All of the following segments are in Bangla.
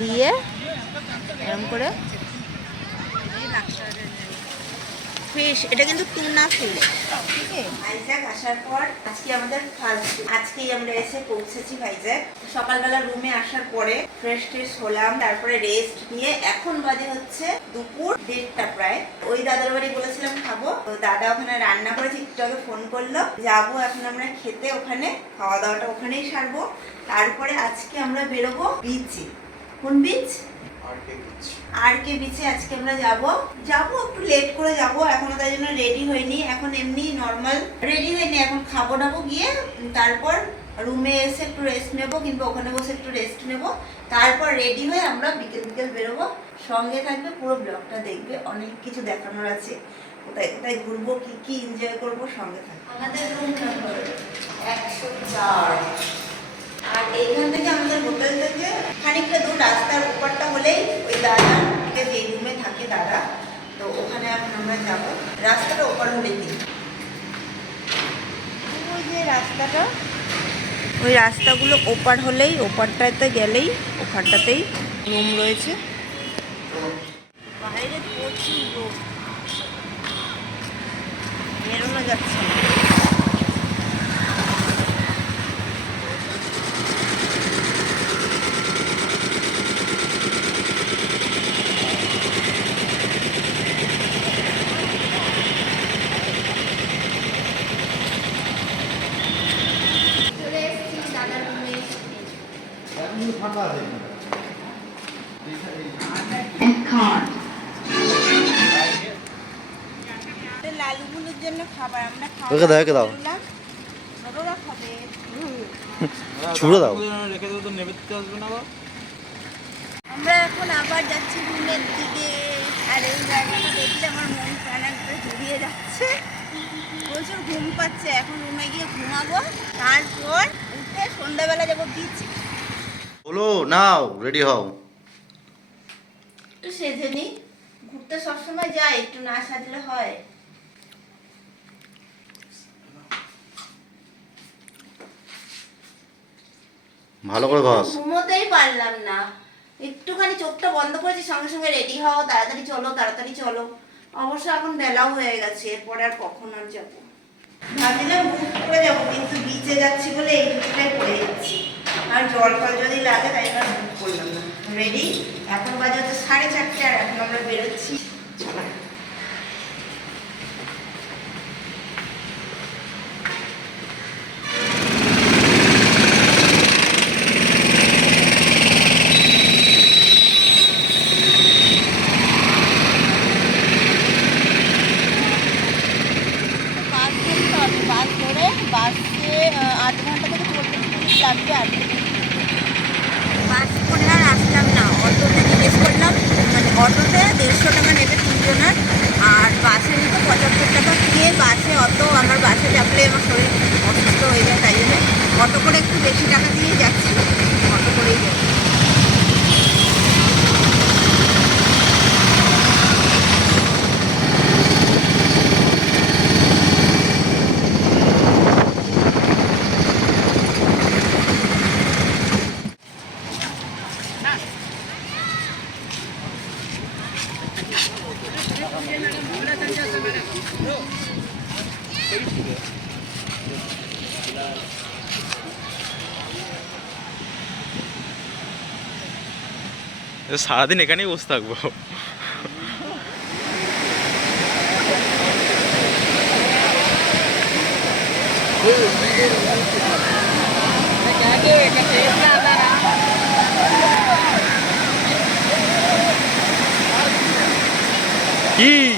দিয়ে এরকম করে ফিশ এটা কিন্তু টুনা ফিশ ঠিক আছে ভাইজ্যাক আসার পর আজকে আমাদের ফার্স্ট আজকেই আমরা এসে পৌঁছেছি ভাইজ্যাক সকালবেলা রুমে আসার পরে ফ্রেশ ট্রেশ হলাম তারপরে রেস্ট নিয়ে এখন বাজে হচ্ছে দুপুর দেড়টা প্রায়। ওই দাদার বাড়ি বলেছিলাম খাব। তো দাদা ওখানে রান্না করেছে একটু আগে ফোন করল। যাব এখন আমরা খেতে ওখানে খাওয়া দাওয়াটা ওখানেই সারবো। তারপরে আজকে আমরা বেরোবো বিচে কোন বিচ আর কে বিচে আজকে আমরা যাব। যাব একটু লেট করে যাব এখনও তাই জন্য রেডি হইনি এখন এমনি নর্মাল রেডি হইনি এখন খাব দাবো গিয়ে তারপর রুমে এসে একটু রেস্ট নেব কিংবা ওখানে বসে একটু রেস্ট নেব। তারপর রেডি হয়ে আমরা বিকেল বিকেল বেরোবো। সঙ্গে থাকবে পুরো ব্লগটা দেখবে অনেক কিছু দেখানোর আছে। কোথায় কোথায় ঘুরবো কি কি এনজয় করব সঙ্গে থাকবে। আমাদের রুম নাম্বার একশো চার। আর এইখান থেকে আমাদের হোটেল থেকে খানিকটা দূর রাস্তার উপরটা হলেই ওই দাদা যে রুমে থাকে দাদা, তো ওখানে এখন আমরা যাব। রাস্তাটা ওপার হলেই কিন্তু। ওই যে রাস্তাটা, ওই রাস্তাগুলো ওপার হলেই, ওপারটাতে গেলেই ওপারটাতেই রুম রয়েছে। বাইরে প্রচুর রোদ বেরোনো যাচ্ছে না চলে এসেছি দাদার রুমে এটা লালুগুলোর জন্য খাবার আমরা খাবার ওকে দাও, ওকে দাও। খাবে। ছুড়ে দাও। রেখে দেবো তো নেবে দিতে আসবে না আমরা এখন আবার যাচ্ছি রুমের দিকে। আর এই জায়গাটা দেখলে আমার মন প্রাণ একবারে জড়িয়ে যাচ্ছে। প্রচুর ঘুম পাচ্ছে। এখন রুমে গিয়ে ঘুমাবো। তারপর উঠে সন্ধ্যাবেলা যাব বিচে বলো নাও রেডি হও। একটু সেজে নিই। ঘুরতে সবসময় যাই একটু না সাজলে হয়। ভালো করে ঘস ঘুমোতেই পারলাম না। একটুখানি চোখটা বন্ধ করেছি সঙ্গে সঙ্গে রেডি হও তাড়াতাড়ি চলো তাড়াতাড়ি চলো। অবশ্য এখন বেলাও হয়ে গেছে এরপরে আর কখন আর যাব? ভাবছিলাম বুক করে যাব কিন্তু বিচে যাচ্ছি বলে এই বুকটাই পড়ে যাচ্ছি আর জল ফল যদি লাগে তাই বুক করলাম রেডি এখন বাজে হচ্ছে সাড়ে চারটে আর এখন আমরা বেরোচ্ছি। চলো বাস ধরতে হবে বাস ধরে বাসে আহ, আধ ঘণ্টা থেকে চল্লিশ মিনিট লাগবে আর কি। বাস করে আর আসলাম না অটোতে জিজ্ঞেস করলাম মানে অটোতে দেড়শো টাকা নেবে তিনজনের আর বাসে নিতে পঁচাত্তর টাকা দিয়ে বাসে অটো আমার বাসে চাপলে আমার শরীর অসুস্থ হয়ে যায় তাই জন্য অটো করে একটু বেশি টাকা দিয়ে যাচ্ছি অটো করেই যাচ্ছি সারাদিন এখানেই বসে থাকব। কি?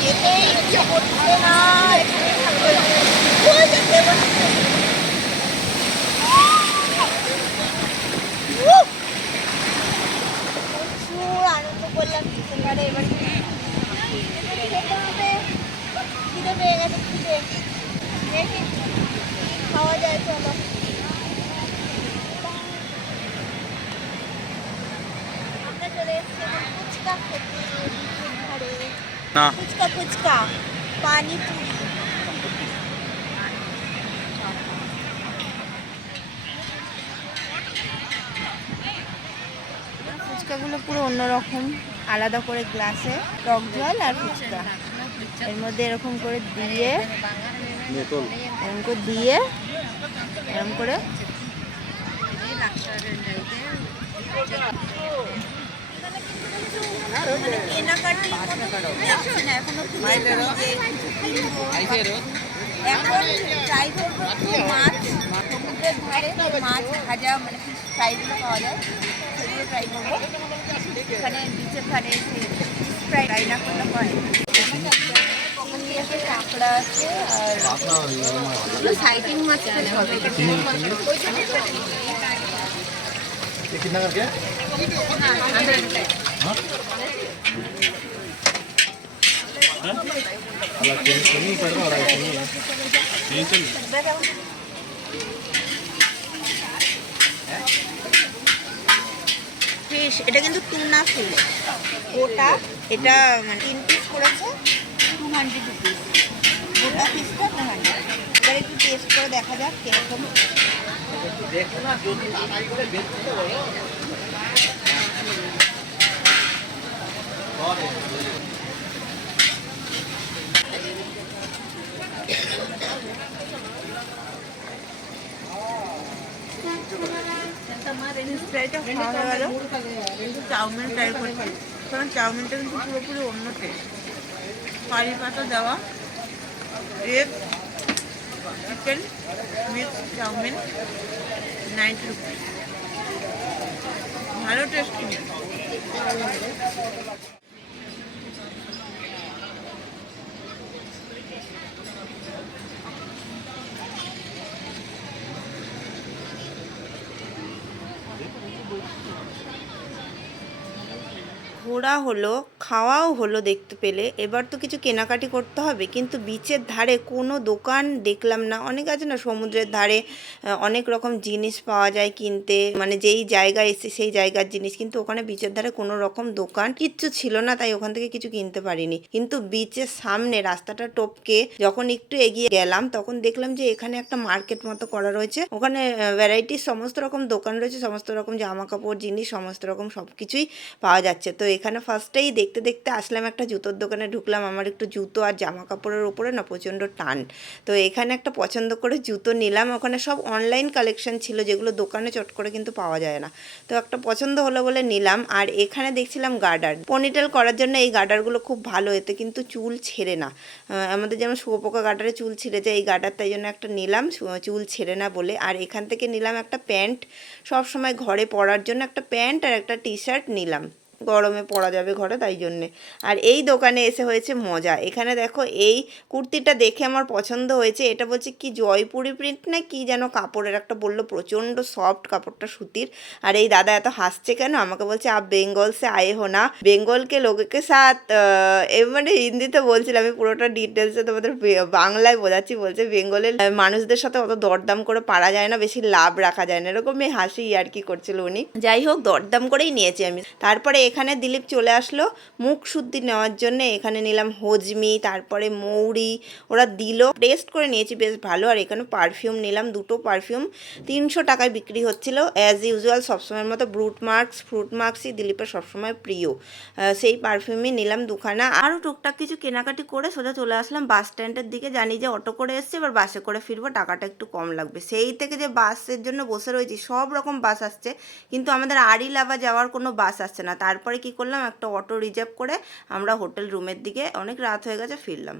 যেতেই ইচ্ছে করছে না এখানে থাকতে যেতে প্রচুর আনন্দ করলাম ডিসেম্বরে এবার খিদে পেয়ে গেছে খিদে দেখি খাওয়া যায় চলো আমরা চলে এসেছি ফুচকা খেতে। বিচের না ফুচকা পানিপুরি। ফুচকাগুলো পুরো অন্যরকম আলাদা করে গ্লাসে টক জল আর ফুচকা। এর মধ্যে এরকম করে দিয়ে এরকম করে দিয়ে এরকম করে। মানে কেনাকাটি যাচ্ছে না এখনো খুঁজে যে কিছু কিনবো। এখন ট্রাই করবো একটু মাছ সমুদ্রের ধারে যে মাছ ভাজা মানে ফ্রাইগুলো পাওয়া যায় সেগুলো ট্রাই করবো এখানে নিচের ধারে ফ্রাই ট্রাই না করলে হয় ওখান দিয়ে আছে কাঁকড়া আছে আর সাইডিং মাছ হবে कितना करके এটা কিন্তু টুনা ফিশ গোটা এটা মানে তিন পিস করেছে। টু হান্ড্রেড রুপিস গোটা পিসটা টু হান্ড্রেড এবার একটু টেস্ট করে দেখা যাক কীরকম। গেল কিন্তু চাউমিন ট্রাই করছি কারণ চাউমিনটা কিন্তু পুরোপুরি অন্য টেস্ট কারি পাতা দেওয়া egg chicken mix chowmein ninety rupees ভালো টেস্ট ঘোরা হলো, খাওয়াও হলো দেখতে পেলে। এবার তো কিছু কেনাকাটি করতে হবে। কিন্তু বিচের ধারে কোনো দোকান দেখলাম না। অনেক আছে না, সমুদ্রের ধারে অনেক রকম জিনিস পাওয়া যায় কিনতে। মানে যেই জায়গায় এসে সেই জায়গার জিনিস। কিন্তু ওখানে বিচের ধারে কোনো রকম দোকান কিচ্ছু ছিল না, তাই ওখান থেকে কিছু কিনতে পারিনি। কিন্তু বিচের সামনে রাস্তাটা টপকে যখন একটু এগিয়ে গেলাম, তখন দেখলাম যে এখানে একটা মার্কেট মতো করা রয়েছে। ওখানে ভ্যারাইটির সমস্ত রকম দোকান রয়েছে, সমস্ত রকম জামা কাপড় জিনিস, সমস্ত রকম সব কিছুই পাওয়া যাচ্ছে। তো এখানে ফার্স্টেই দেখতে দেখতে আসলাম একটা জুতোর দোকানে, ঢুকলাম, আমার একটু জুতো আর জামা কাপড়ের ওপরে না প্রচণ্ড টান। তো এখানে একটা পছন্দ করে জুতো নিলাম, ওখানে সব অনলাইন কালেকশন ছিল, যেগুলো দোকানে চট করে কিন্তু পাওয়া যায় না। তো একটা পছন্দ হলো বলে নিলাম, আর এখানে দেখছিলাম গার্ডার। পনিটেল করার জন্য এই গার্ডারগুলো খুব ভালো, এতে কিন্তু চুল ছেড়ে না। আমাদের যেমন শুয়োপোকা গার্ডারে চুল ছেড়ে যায়, এই গার্ডার তাই জন্য একটা নিলাম চুল ছেড়ে না বলে। আর এখান থেকে নিলাম একটা প্যান্ট সব সময় ঘরে পরার জন্য একটা প্যান্ট আর একটা টি শার্ট নিলাম। গরমে পরা যাবে ঘরে, তাই জন্যে। আর এই দোকানে এসে হয়েছে মজা। এখানে দেখো, এই কুর্তিটা দেখে আমার পছন্দ হয়েছে। এটা বলছে কি, জয়পুরি প্রিন্ট না কি যেন কাপড়ের একটা বলল, প্রচণ্ড সফট কাপড়টা সুতির। আর এই দাদা এত হাসছে কেন? আমাকে বলছে, আপ বেঙ্গল সে আয়ে হো না। বেঙ্গলকে লোকেকে সাথ। মানে হিন্দিতে বলছিলাম, আমি পুরোটা ডিটেলসে তোমাদের বাংলায় বোঝাচ্ছি। বলছে, বেঙ্গলের মানুষদের সাথে অত দরদাম করে পারা যায় না, বেশি লাভ রাখা যায় না। এরকমই হাসি আর কি করছিল উনি। যাই হোক, দরদাম করেই নিয়েছি আমি। তারপরে এখানে দিলীপ চলে আসলো মুখ শুদ্ধি নেওয়ার জন্য। এখানে নিলাম হজমি, তারপরে মৌরি, ওরা দিল। টেস্ট করে নিয়েছি, বেশ ভালো। আর এখানে পারফিউম নিলাম, দুটো পারফিউম তিনশো টাকায় বিক্রি হচ্ছিল। অ্যাজ ইউজুয়াল সবসময়ের মতো ব্রুট মার্কস ফ্রুট মার্কসই দিলীপের সবসময় প্রিয়। সেই পারফিউমই নিলাম দুখানা। আরও টুকটাক কিছু কেনাকাটি করে সোজা চলে আসলাম বাস স্ট্যান্ডের দিকে। জানি যে অটো করে এসছে, এবার বাসে করে ফিরবো। টাকাটা একটু কম লাগবে। সেই থেকে যে বাসের জন্য বসে রয়েছি, সব রকম বাস আসছে। কিন্তু আমাদের আড়ি লাভা যাওয়ার কোনো বাস আসছে না। তারপরে কি করলাম, একটা অটো রিজার্ভ করে আমরা হোটেল রুমের দিকে অনেক রাত হয়ে গেছে ফিরলাম।